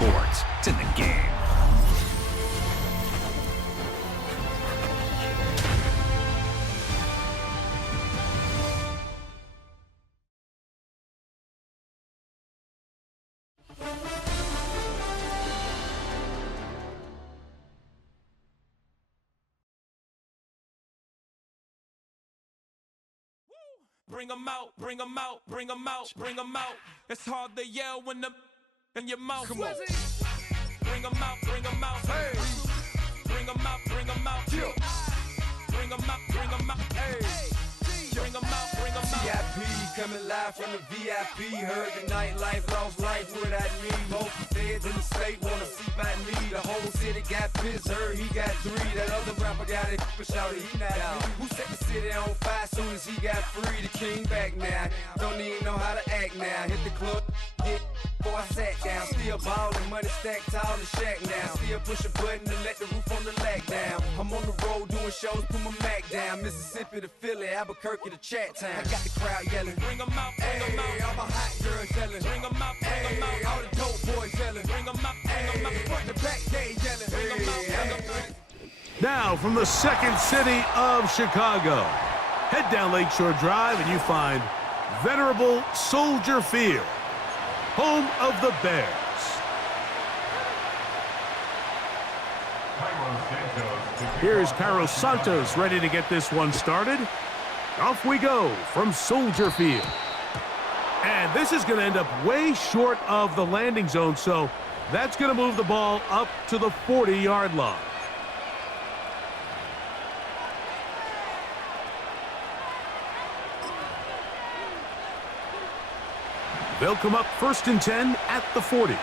sports. It's in the game. Bring them out, bring them out, bring them out, bring them out. It's hard to yell when the in your mouth. Come on. Bring them out, bring them out. Hey. Bring them out, bring them out. Yeah. Bring them out, bring them out. Hey. Bring them out, bring them out. VIP coming live from the VIP. Heard the nightlife, lost life without me. Most feds in the state wanna see by me. The whole city got pissed, heard he got 3. That other rapper got it, but shouted he not out. Who set the city on fire soon as he got free? The king back now. Don't even know how to act now. Hit the club, hit before I sat down. Still ballin', money stacked tall in the shack now. Still push a button to let the roof on the lag down. I'm on the road doing shows, put my Mac down. Mississippi to Philly, Albuquerque to Chat Town. I got the crowd yelling. Bring them out, bring them out. All my hot girls yelling. Bring them out, bring them out. All the dope boys yelling. Bring them out, bring them out. Front the back, they yelling. Bring them out, bring them out. Now from the second city of Chicago, head down Lakeshore Drive and you find venerable Soldier Field, home of the Bears. Here's Carlos Santos ready to get this one started. Off we go from Soldier Field. And this is going to end up way short of the landing zone, so that's going to move the ball up to the 40-yard line. They'll come up 1st and 10 at the 40.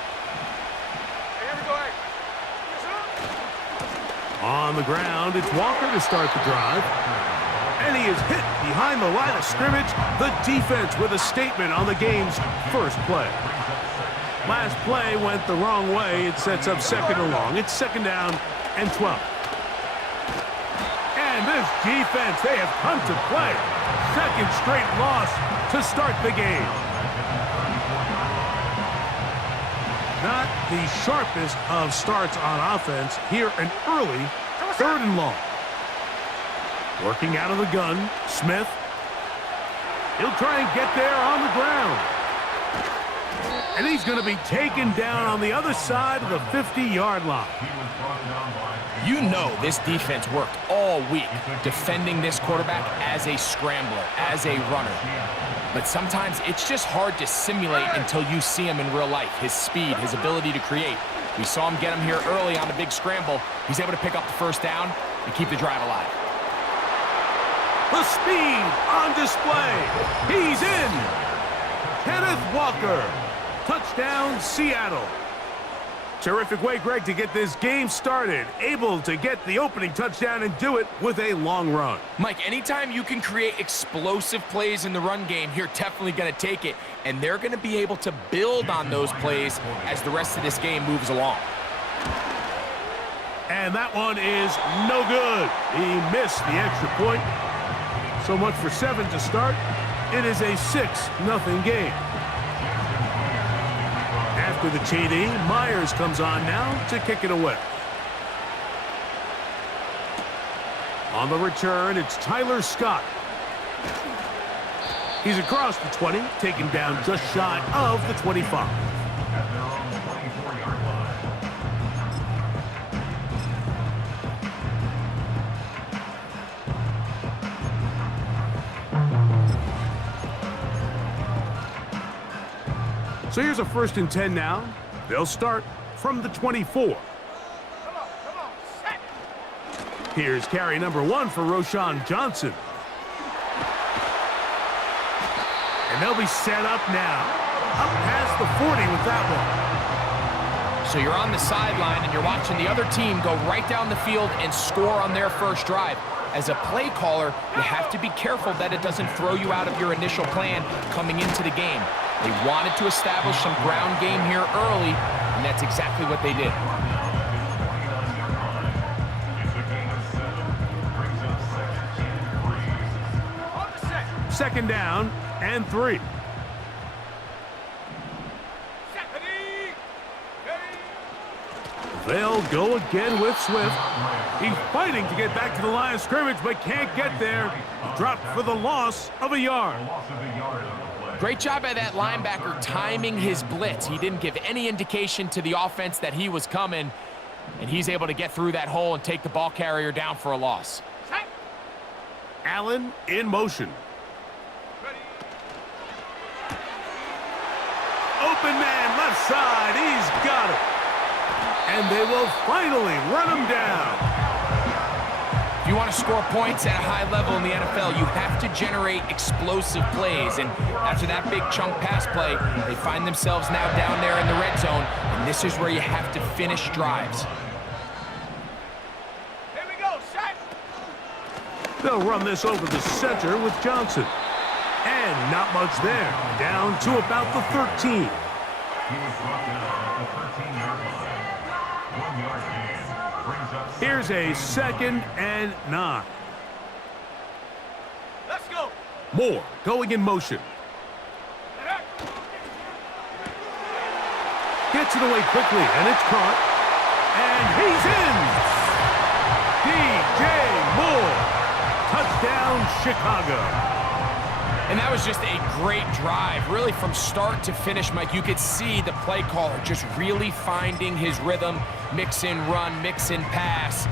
On the ground, it's Walker to start the drive. And he is hit behind the line of scrimmage. The defense with a statement on the game's first play. Last play went the wrong way. It sets up 2nd and long. It's 2nd down and 12. And this defense, they have come to play. 2nd straight loss to start the game. Not the sharpest of starts on offense. Here an early 3rd and long. Working out of the gun, Smith. He'll try and get there on the ground. And he's going to be taken down on the other side of the 50-yard line. You know this defense worked all week defending this quarterback as a scrambler, as a runner. But sometimes it's just hard to simulate until you see him in real life. His speed, his ability to create. We saw him get him here early on the big scramble. He's able to pick up the 1st down and keep the drive alive. The speed on display. He's in. Kenneth Walker. Touchdown, Seattle. Terrific way, Greg, to get this game started. Able to get the opening touchdown and do it with a long run. Mike, anytime you can create explosive plays in the run game, you're definitely going to take it. And they're going to be able to build on those plays as the rest of this game moves along. And that one is no good. He missed the extra point. So much for 7 to start. It is a 6-0 game. After the TD, Myers comes on now to kick it away. On the return, it's Tyler Scott. He's across the 20, taken down just shy of the 25. So here's a 1st and 10 now. They'll start from the 24. Here's carry number 1 for Roschon Johnson. And they'll be set up now. Up past the 40 with that one. So you're on the sideline and you're watching the other team go right down the field and score on their first drive. As a play caller, you have to be careful that it doesn't throw you out of your initial plan coming into the game. They wanted to establish some ground game here early, and that's exactly what they did. 2nd down and 3. They'll go again with Swift. He's fighting to get back to the line of scrimmage, but can't get there. Dropped for the loss of a yard. Great job by that linebacker timing his blitz. He didn't give any indication to the offense that he was coming, and he's able to get through that hole and take the ball carrier down for a loss. Allen in motion. Open man, left side. He's got it. And they will finally run him down. If you want to score points at a high level in the NFL, you have to generate explosive plays. And after that big chunk pass play, they find themselves now down there in the red zone. And this is where you have to finish drives. Here we go, shot. They'll run this over the center with Johnson. And not much there. Down to about the 13. He was brought down at the 13-yard line. 1-yard gain brings up. Here's a 2nd and 9. Let's go. Moore going in motion. Gets it away quickly, and it's caught. And he's in! DJ Moore. Touchdown, Chicago. And that was just a great drive, really from start to finish, Mike. You could see the play caller just really finding his rhythm, mix in run, mix in pass,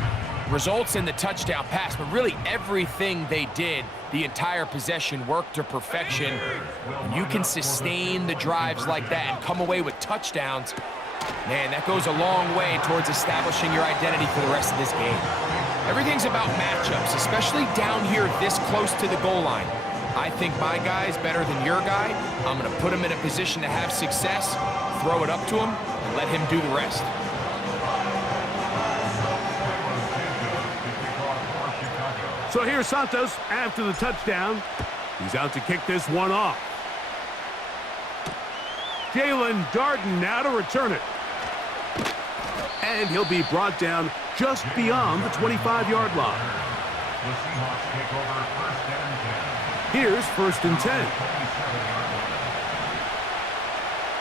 results in the touchdown pass. But really everything they did, the entire possession worked to perfection. When you can sustain the drives like that and come away with touchdowns, man, that goes a long way towards establishing your identity for the rest of this game. Everything's about matchups, especially down here this close to the goal line. I think my guy's better than your guy. I'm going to put him in a position to have success, throw it up to him, and let him do the rest. So here's Santos after the touchdown. He's out to kick this one off. Jalen Darden now to return it. And he'll be brought down just beyond the 25-yard line. The Seahawks take over 1st and 10. Here's 1st and 10.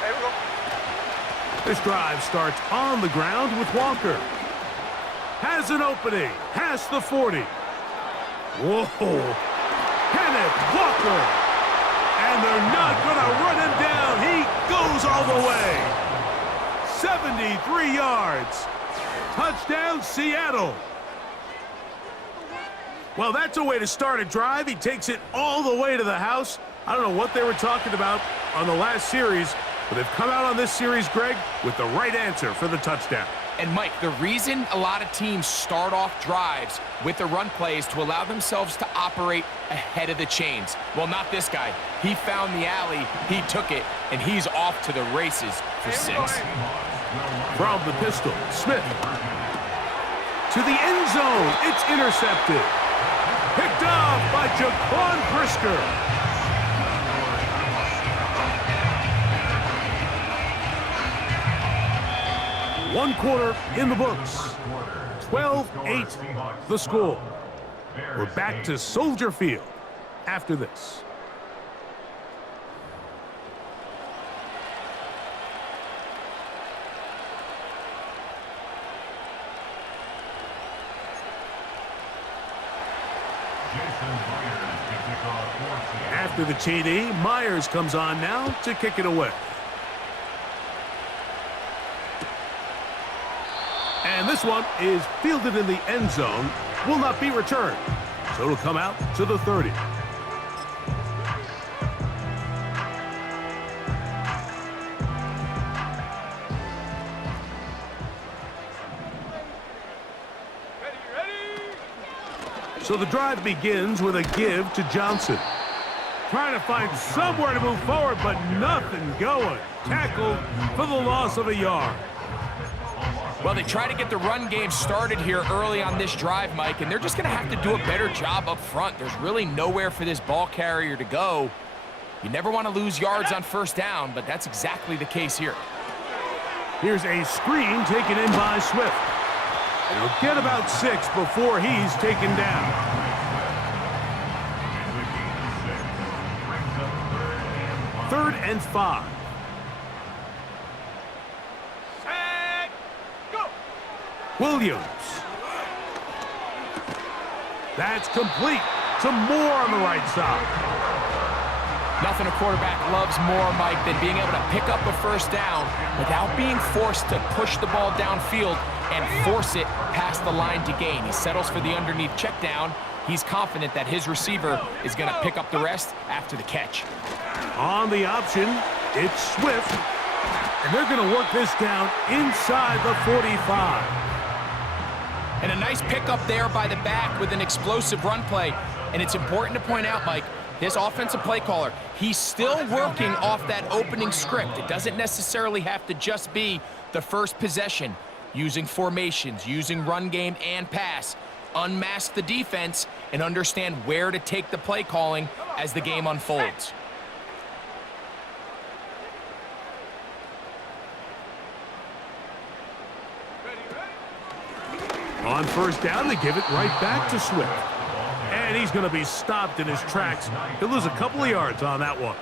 There we go. This drive starts on the ground with Walker. Has an opening. Past the 40. Whoa. Kenneth Walker. And they're not going to run him down. He goes all the way. 73 yards. Touchdown, Seattle. Well, that's a way to start a drive. He takes it all the way to the house. I don't know what they were talking about on the last series, but they've come out on this series, Greg, with the right answer for the touchdown. And, Mike, the reason a lot of teams start off drives with the run play is to allow themselves to operate ahead of the chains. Well, not this guy. He found the alley, he took it, and he's off to the races for 6. From the pistol, Smith. To the end zone, it's intercepted. Picked off by Jaquan Brisker. One quarter in the books. 12-8 the score. We're back to Soldier Field after this. After the TD, Myers comes on now to kick it away. And this one is fielded in the end zone, will not be returned. So it'll come out to the 30. So the drive begins with a give to Johnson. Trying to find somewhere to move forward, but nothing going. Tackled for the loss of a yard. Well, they try to get the run game started here early on this drive, Mike, and they're just going to have to do a better job up front. There's really nowhere for this ball carrier to go. You never want to lose yards on 1st down, but that's exactly the case here. Here's a screen taken in by Swift. And he'll get about 6 before he's taken down. 3rd and 5. Set, go. Williams. That's complete. Some more on the right side. Nothing a quarterback loves more, Mike, than being able to pick up a first down without being forced to push the ball downfield and force it past the line to gain. He settles for the underneath check down. He's confident that his receiver is going to pick up the rest after the catch. On the option, it's Swift. And they're going to work this down inside the 45. And a nice pickup there by the back with an explosive run play. And it's important to point out, Mike, this offensive play caller, he's still working off that opening script. It doesn't necessarily have to just be the first possession. Using formations, using run game and pass. Unmask the defense and understand where to take the play calling as the game unfolds. On first down, they give it right back to Swift. And he's going to be stopped in his tracks. He'll lose a couple of yards on that one.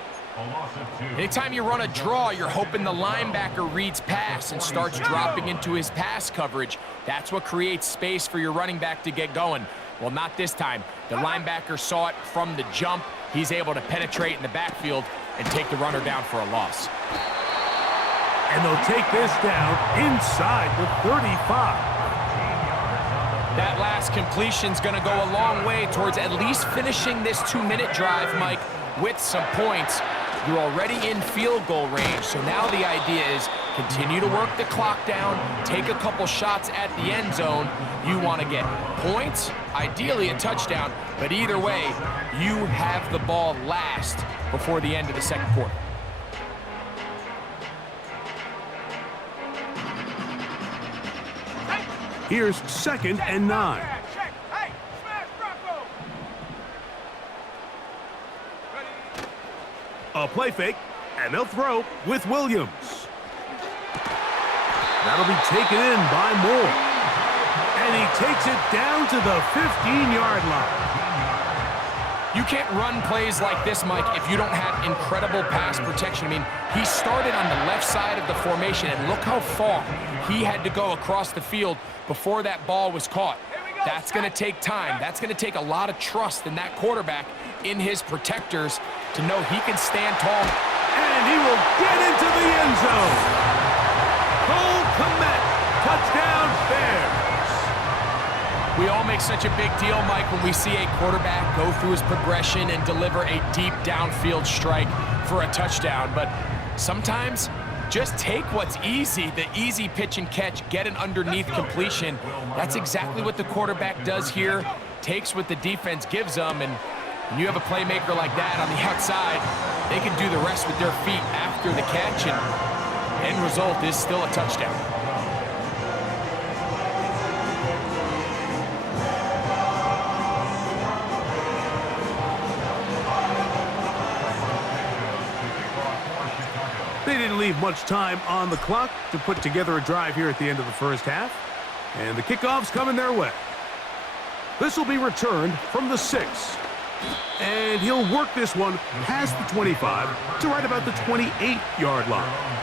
Anytime you run a draw, you're hoping the linebacker reads pass and starts dropping into his pass coverage. That's what creates space for your running back to get going. Well, not this time. The linebacker saw it from the jump. He's able to penetrate in the backfield and take the runner down for a loss. And they'll take this down inside the 35. That last completion's going to go a long way towards at least finishing this 2-minute drive, Mike, with some points. You're already in field goal range, so now the idea is continue to work the clock down, take a couple shots at the end zone. You want to get points, ideally a touchdown, but either way, you have the ball last before the end of the second quarter. Here's 2nd and 9. A play fake, and they'll throw with Williams. That'll be taken in by Moore. And he takes it down to the 15-yard line. You can't run plays like this, Mike, if you don't have incredible pass protection. I mean, he started on the left side of the formation, and look how far he had to go across the field before that ball was caught. That's going to take time. That's going to take a lot of trust in that quarterback, in his protectors, to know he can stand tall. And he will get into the end zone. Cole Kmet, touchdown Bears. We all make such a big deal, Mike, when we see a quarterback go through his progression and deliver a deep downfield strike for a touchdown. But sometimes, just take what's easy, the easy pitch and catch, get an underneath completion. That's exactly what the quarterback does here, takes what the defense gives them, and when you have a playmaker like that on the outside, they can do the rest with their feet after the catch, and end result is still a touchdown. They didn't leave much time on the clock to put together a drive here at the end of the first half. And the kickoff's coming their way. This will be returned from the 6. And he'll work this one past the 25 to right about the 28-yard line.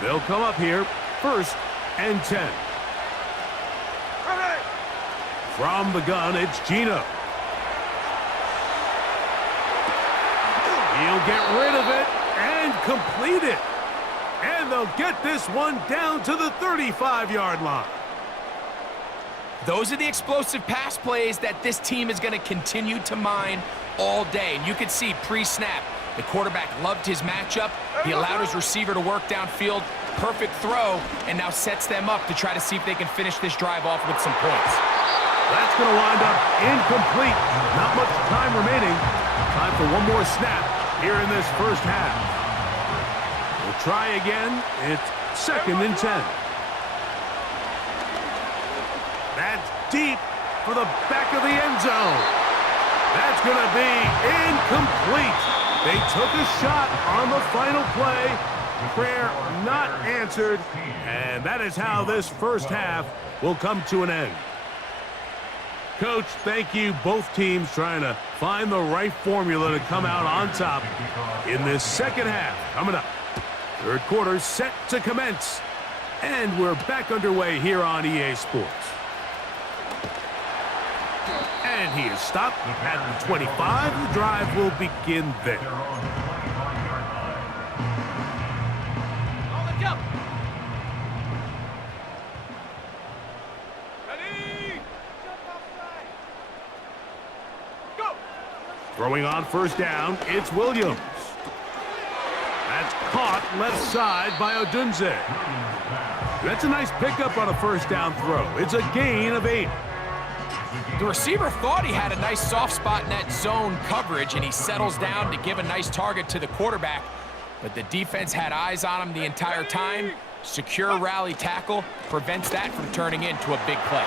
They'll come up here, 1st and 10. From the gun, it's Gino. He'll get rid of it and complete it. And they'll get this one down to the 35-yard line. Those are the explosive pass plays that this team is going to continue to mine all day. And you can see pre-snap, the quarterback loved his matchup. He allowed his receiver to work downfield. Perfect throw, and now sets them up to try to see if they can finish this drive off with some points. That's going to wind up incomplete. Not much time remaining. Time for one more snap here in this first half. We'll try again. It's 2nd and 10. That's deep for the back of the end zone. That's going to be incomplete. They took a shot on the final play. Prayer not answered. And that is how this first half will come to an end. Coach, thank you. Both teams trying to find the right formula to come out on top in this second half. Coming up, third quarter set to commence. And we're back underway here on EA Sports. And he is stopped at the 25. The drive will begin there. Throwing on first down, it's Williams. That's caught left side by Odunze. That's a nice pickup on a first down throw. It's a gain of 8. The receiver thought he had a nice soft spot in that zone coverage, and he settles down to give a nice target to the quarterback. But the defense had eyes on him the entire time. Secure rally tackle prevents that from turning into a big play.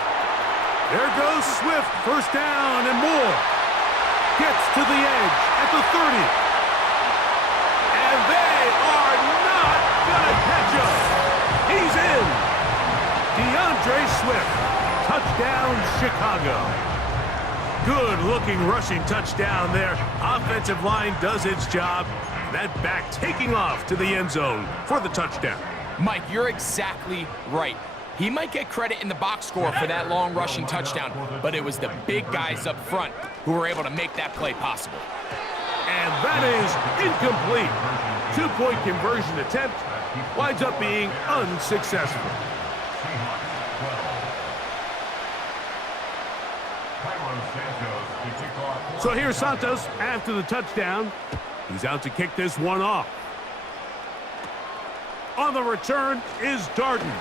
There goes Swift, first down and more. Gets to the edge at the 30. And they are not going to catch him. He's in. DeAndre Swift. Touchdown, Chicago. Good-looking rushing touchdown there. Offensive line does its job. That back taking off to the end zone for the touchdown. Mike, you're exactly right. He might get credit in the box score for that long rushing touchdown, but it was the big guys up front who were able to make that play possible. And that is incomplete. 2-point conversion attempt winds up being unsuccessful. So here's Santos after the touchdown. He's out to kick this one off. On the return is Darden.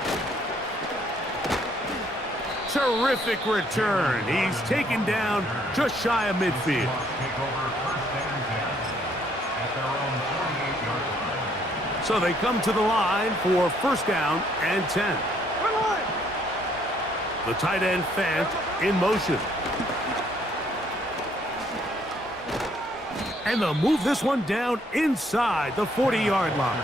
Terrific return. He's taken down just shy of midfield. So they come to the line for first down and 10. The tight end Fant in motion. And they'll move this one down inside the 40-yard line.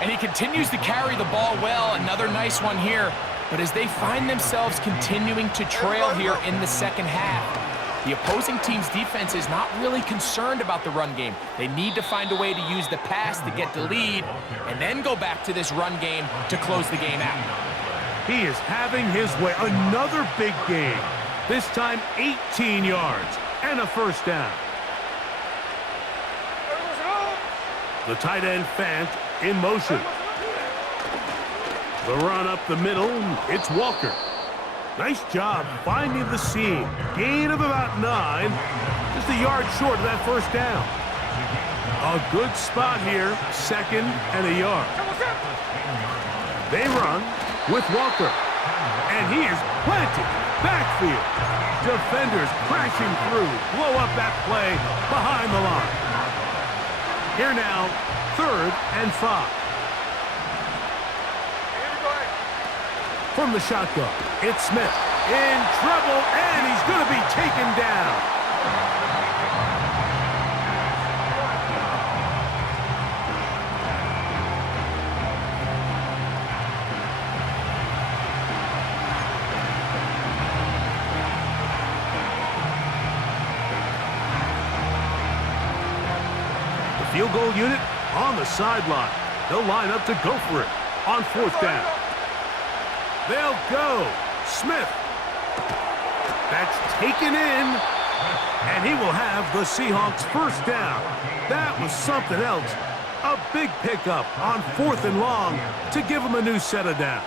And he continues to carry the ball well. Another nice one here. But as they find themselves continuing to trail here in the second half, the opposing team's defense is not really concerned about the run game. They need to find a way to use the pass to get the lead and then go back to this run game to close the game out. He is having his way. Another big game. This time 18 yards and a first down. The tight end Fant in motion. The run up the middle, it's Walker. Nice job finding the seam. Gain of about 9. Just a yard short of that first down. A good spot here, second and a yard. They run with Walker. And he is planted backfield. Defenders crashing through, blow up that play behind the line. Here now, third and 5. From the shotgun, it's Smith in trouble, and he's going to be taken down. The field goal unit on the sideline. They'll line up to go for it on fourth down. They'll go. Smith. That's taken in. And he will have the Seahawks first down. That was something else. A big pickup on 4th and long to give them a new set of downs.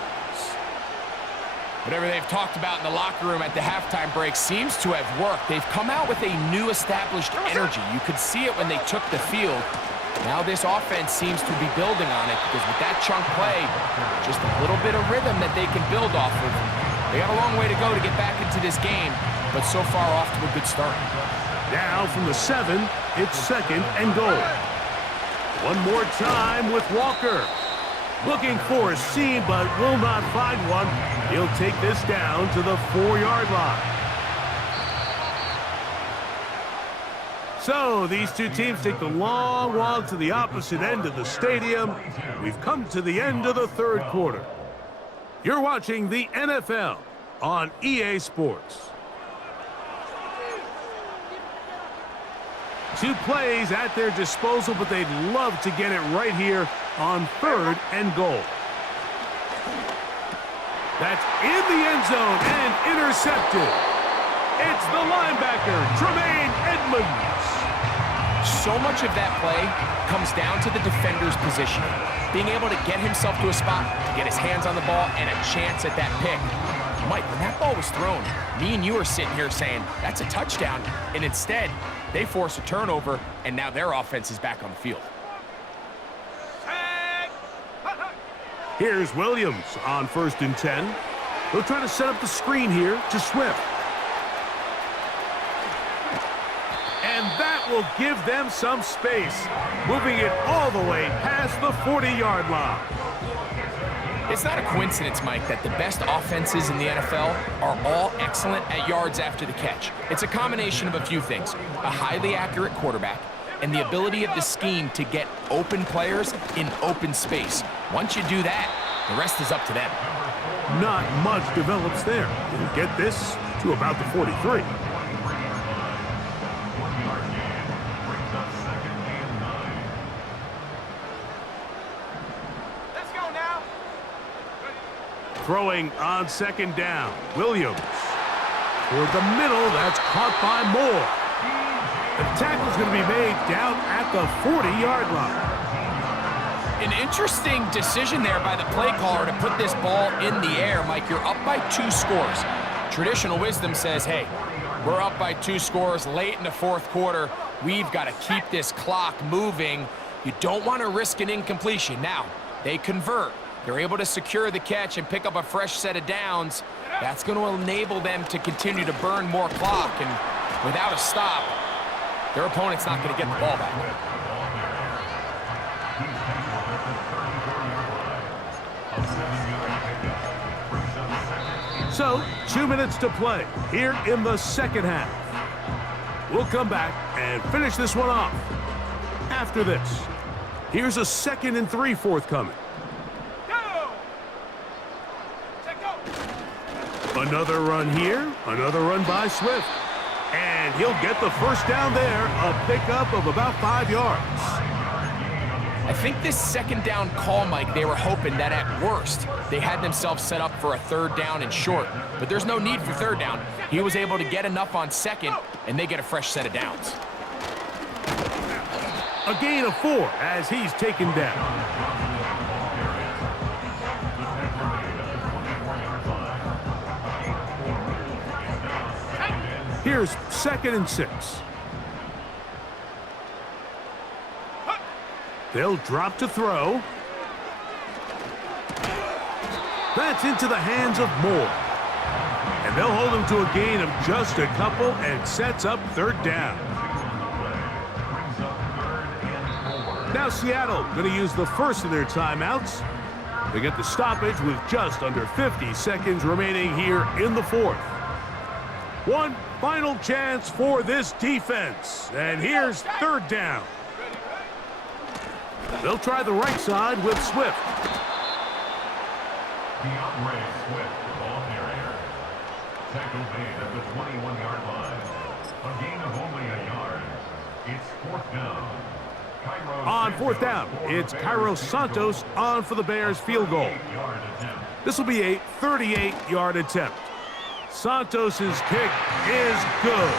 Whatever they've talked about in the locker room at the halftime break seems to have worked. They've come out with a new established energy. You could see it when they took the field. Now this offense seems to be building on it because with that chunk play, just a little bit of rhythm that they can build off of. They got a long way to go to get back into this game, but so far off to a good start. Now from the 7, it's second and goal. One more time with Walker. Looking for a seam, but will not find one. He'll take this down to the 4-yard line. So these two teams take the long walk to the opposite end of the stadium. We've come to the end of the third quarter. You're watching the NFL on EA Sports. 2 plays at their disposal, but they'd love to get it right here on 3rd and goal. That's in the end zone and intercepted. It's the linebacker, Tremaine Edmonds. So much of that play comes down to the defender's positioning. Being able to get himself to a spot, to get his hands on the ball, and a chance at that pick. Mike, when that ball was thrown, me and you are sitting here saying, that's a touchdown. And instead, they force a turnover, and now their offense is back on the field. Here's Williams on 1st and 10. They'll try to set up the screen here to Swift. And that will give them some space, moving it all the way past the 40-yard line. It's not a coincidence, Mike, that the best offenses in the NFL are all excellent at yards after the catch. It's a combination of a few things: a highly accurate quarterback and the ability of the scheme to get open players in open space. Once you do that, the rest is up to them. Not much develops there. They'll get this to about the 43. Throwing on 2nd down, Williams. Toward the middle, that's caught by Moore. The tackle's going to be made down at the 40-yard line. An interesting decision there by the play caller to put this ball in the air. Mike, you're up by 2 scores. Traditional wisdom says, hey, we're up by 2 scores late in the 4th quarter. We've got to keep this clock moving. You don't want to risk an incompletion. Now, they convert. They're able to secure the catch and pick up a fresh set of downs. That's going to enable them to continue to burn more clock. And without a stop, their opponent's not going to get the ball back. So, 2 minutes to play here in the 2nd half. We'll come back and finish this one off after this. Here's a 2nd and 3 forthcoming. Another run here, another run by Swift. And he'll get the first down there, a pickup of about 5 yards. I think this 2nd down call, Mike, they were hoping that at worst they had themselves set up for a 3rd down and short. But there's no need for 3rd down. He was able to get enough on 2nd, and they get a fresh set of downs. A gain of 4 as he's taken down. Here's 2nd and 6. They'll drop to throw. That's into the hands of Moore. And they'll hold him to a gain of just a couple and sets up 3rd down. Now Seattle going to use the first of their timeouts. They get the stoppage with just under 50 seconds remaining here in the 4th. One final chance for this defense. And here's 3rd down. They'll try the right side with Swift. DeAndre Swift, ball carrier. Tackle made at the 21-yard line. A gain of only a yard. It's 4th down. On 4th down, it's Cairo Santos on for the Bears field goal. This will be a 38-yard attempt. Santos's kick is good.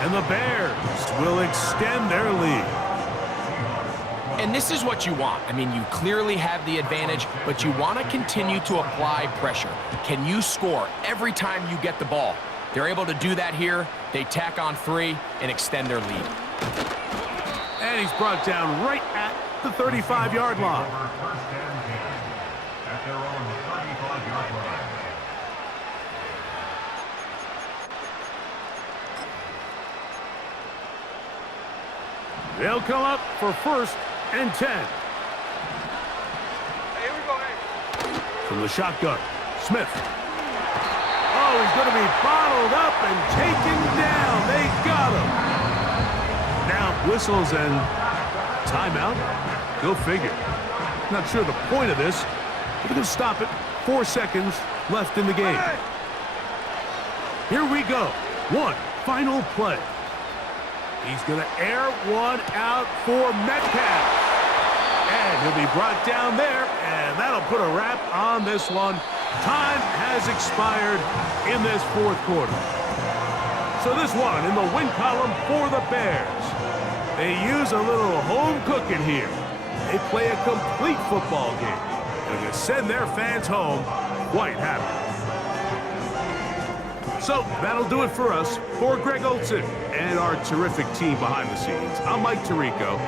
And the Bears will extend their lead. And this is what you want. I mean, you clearly have the advantage, but you want to continue to apply pressure. Can you score every time you get the ball? They're able to do that here. They tack on 3 and extend their lead. And he's brought down right at the 35-yard line. At their own 35-yard line. They'll come up for 1st and 10. Hey, here we go, hey. From the shotgun, Smith. Oh, he's going to be bottled up and taken down. They got him. Now whistles and timeout. Go figure. Not sure the point of this, but they're going to stop it. 4 seconds left in the game. Here we go. One final play. He's going to air one out for Metcalf. And he'll be brought down there, and that'll put a wrap on this one. Time has expired in this fourth quarter. So this one in the win column for the Bears. They use a little home cooking here. They play a complete football game. And they send their fans home quite happy. So that'll do it for us. For Greg Olson and our terrific team behind the scenes, I'm Mike Tirico.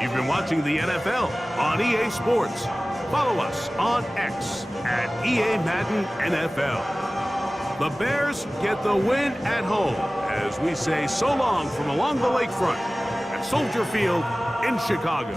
You've been watching the NFL on EA Sports. Follow us on X at EA Madden NFL. The Bears get the win at home as we say so long from along the lakefront at Soldier Field in Chicago.